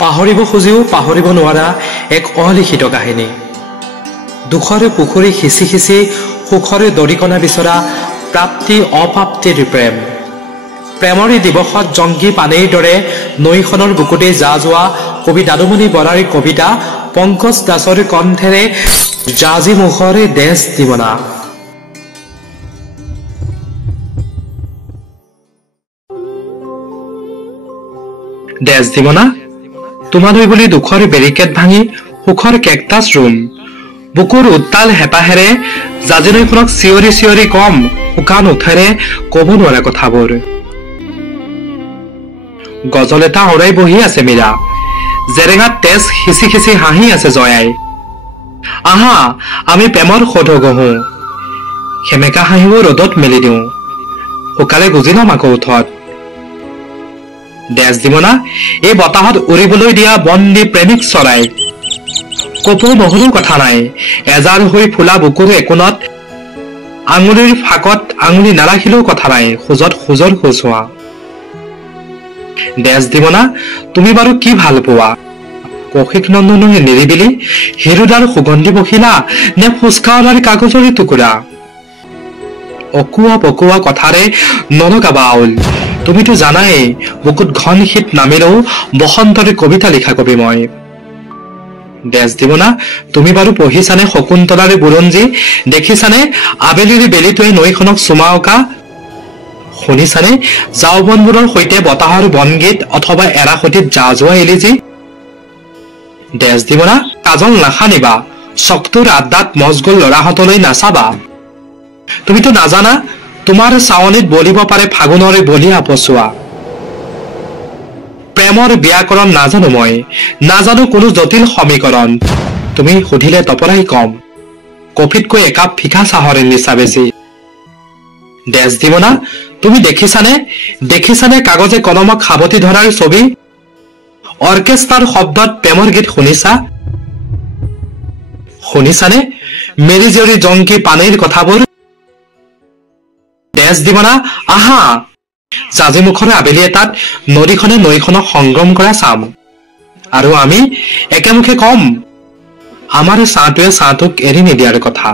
পাহৰিব খুজিও পাহৰিব নোৱাৰা এক অলিখিত কাহিনী। দুখৰে পুখুৰী সিঁচি সিঁচি সুখৰে দৰিকণা বিচৰা প্ৰাপ্তি অপ্ৰাপ্তিৰ প্ৰেম। প্ৰেমৰে দিৱসত জংকী পানেইৰ দৰে নৈখনৰ বুকুতে যা যোৱা কবি দাদুমণি বৰাৰ কবিতা পংকজ দাসৰ কণ্ঠেৰে জাজি মুখৰে দেশ দিবনা। দেশ দিবনা তোমালৈ বুলি দুখৰ বেৰিকেড ভাঙি সুখৰ কেকটাছ ৰুম। বুকুৰ উত্তাল হেঁপাহেৰে জাজি নৈখনক চিঞৰি চিঞৰি কম শুকান ওঠেৰে কব নোৱাৰা কথাবোৰ। গজল এটা অৰাই বহি আছে মীৰা, জেৰেঙাত তেজ সিঁচি সিঁচি হাঁহি আছে জয়াই। আহা আমি প্ৰেমৰ সৌধ গঢ়ো, সেমেকা হাঁহিও ৰ'দত মেলি দিওঁ, শুকালে গুজি ল'ম আকৌ উঠত। দেশ দিবনা এই বতাহত উৰিবলৈ দিয়া বন্দী প্ৰেমিক চৰাই। কপৌ নহলেও কথা নাই, এজাৰ হৈ ফুলা বুকুৰ একোণত আঙুলিৰ ফাকত আঙুলি নাৰাখিলেও কথা নাই, খোজত খোজৰ খোজ হোৱা। দেশ দিবনা তুমি বাৰু কি ভাল পোৱা, কৌশিক নন্দনৰ নিৰিবিলি হিৰুদাৰ সুগন্ধি বখিলা নে ফুচকাৱালাৰ কাগজৰ টুকুৰা। অকুৱা পকুৱা কথাৰে নলগাবা আউল, তুমিতো জানাই বুকুত ঘন শীত নামিলেও বসন্তৰে কবিতা লিখা কবি মই। দেশ দিবনা তুমি বাৰু পঢ়িছানে শকুন্তলাৰে বুৰঞ্জী, দেখিছানে আবেলিৰ বেলিটোৱে নৈখনক চুমা অকা, শুনিছানে জাওবনবোৰৰ সৈতে বতাহৰ বনগীত অথবা এৰাসতিত যা যোৱা এলিজি। দেশ দিবনা কাজল নাখানিবা, চকটোৰ আড্ডাত মজগুল লৰাহঁতলৈ নাচাবা। তুমিতো নাজানা তোমাৰ চাৱনিত বলিব পাৰে ফাগুনৰে বলিয়া পচোৱা। প্ৰেমৰ ব্যাকৰণ নাজানো মই, নাজানো কোনো জটিল সমীকৰণ, তুমি সুধিলে তপৰাই কম, কফিতকৈ একাপ ফিকা চাহৰে নিচা বেছি। দেশ দিবনা তুমি দেখিছানে কাগজে কলমক সাৱটি ধৰাৰ ছবি, অৰ্কেষ্ট্ৰাৰ শব্দত প্ৰেমৰ গীত শুনিছানে মেৰি জীয়ৰী জংকী পানেইৰ কথাবোৰ। দেশ দিবনা আহা জাজিমুখৰে আবেলি এটাত নদীখনে নৈখনক সংগ্ৰম কৰা চাম, আৰু আমি একেমুখে কম আমাৰ ছাঁটোৱে ছাঁটোক এৰি নিদিয়াৰ কথা।